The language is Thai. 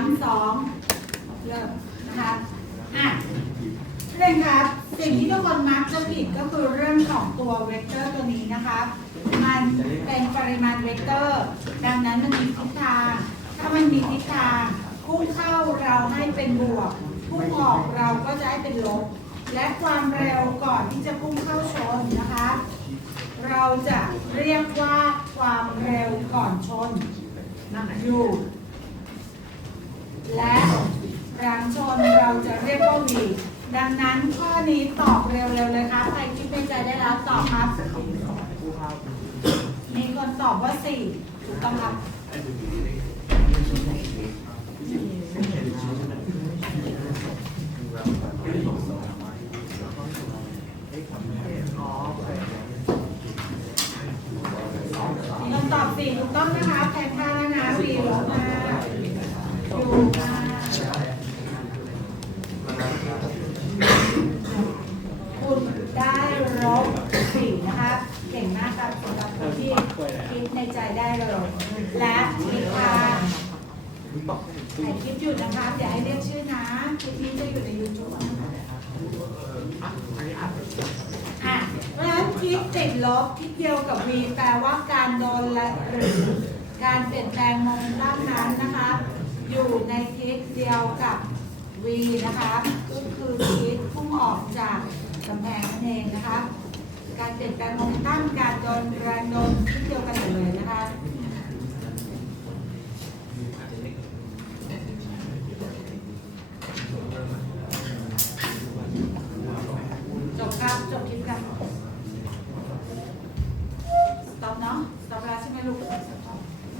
ามสองเริ่มนะคะอะเร่งครับสิ่งที่ทุกคนมักจะผิดก็คือเรื่องของตัวเวกเตอร์ตัวนี้นะคะ มันเป็นปริมาณเวกเตอร์ ดังนั้นมันมีทิศทาง ถ้ามันมีทิศทางพุ่งเข้าเราให้เป็นบวกพุ่งออกเราก็จะให้เป็นลบ และความเร็วก่อนที่จะพุ่งเข้าชนนะคะ เราจะเรียกว่าความเร็วก่อนชน u และหลังชนเราจะเรียกว่า v ดังนั้นข้อนี้ตอบเร็วๆเลยครับใครคิดในใจได้แล้วตอบครับ มีคนตอบว่า4ถูกต้องครับมีคนตอบ4ถูกต้องนะคะแทนค่าแล้วนะ ได้ลบ4นะคะเก่งมากครับสำหรับคนที่คิดในใจได้เลยและทิศทางถ่ายคลิปอยู่นะคะอย่าให้เรียกชื่อนะคลิปนี้จะอยู่ใน YouTube นะคะอะเพราะฉะนั้นทิศติดลบทิศเดียวกับ v แปลว่าการโดนและหรือการเปลี่ยนแปลงมเมนตัมนั้นนะคะ อยู่ในทิศเดียวกับ v นะคะก็คือทิศพุ่งออกจาก ตำแหน่งนั่นเองนะคะ การเปลี่ยนแปลงมเมตั้มการโดนแรงโนมทิศเดียวกันเลยนะคะจบครับจบคลิปกันสต็อปเนาะสต็อปแล้วใช่ไหมลูก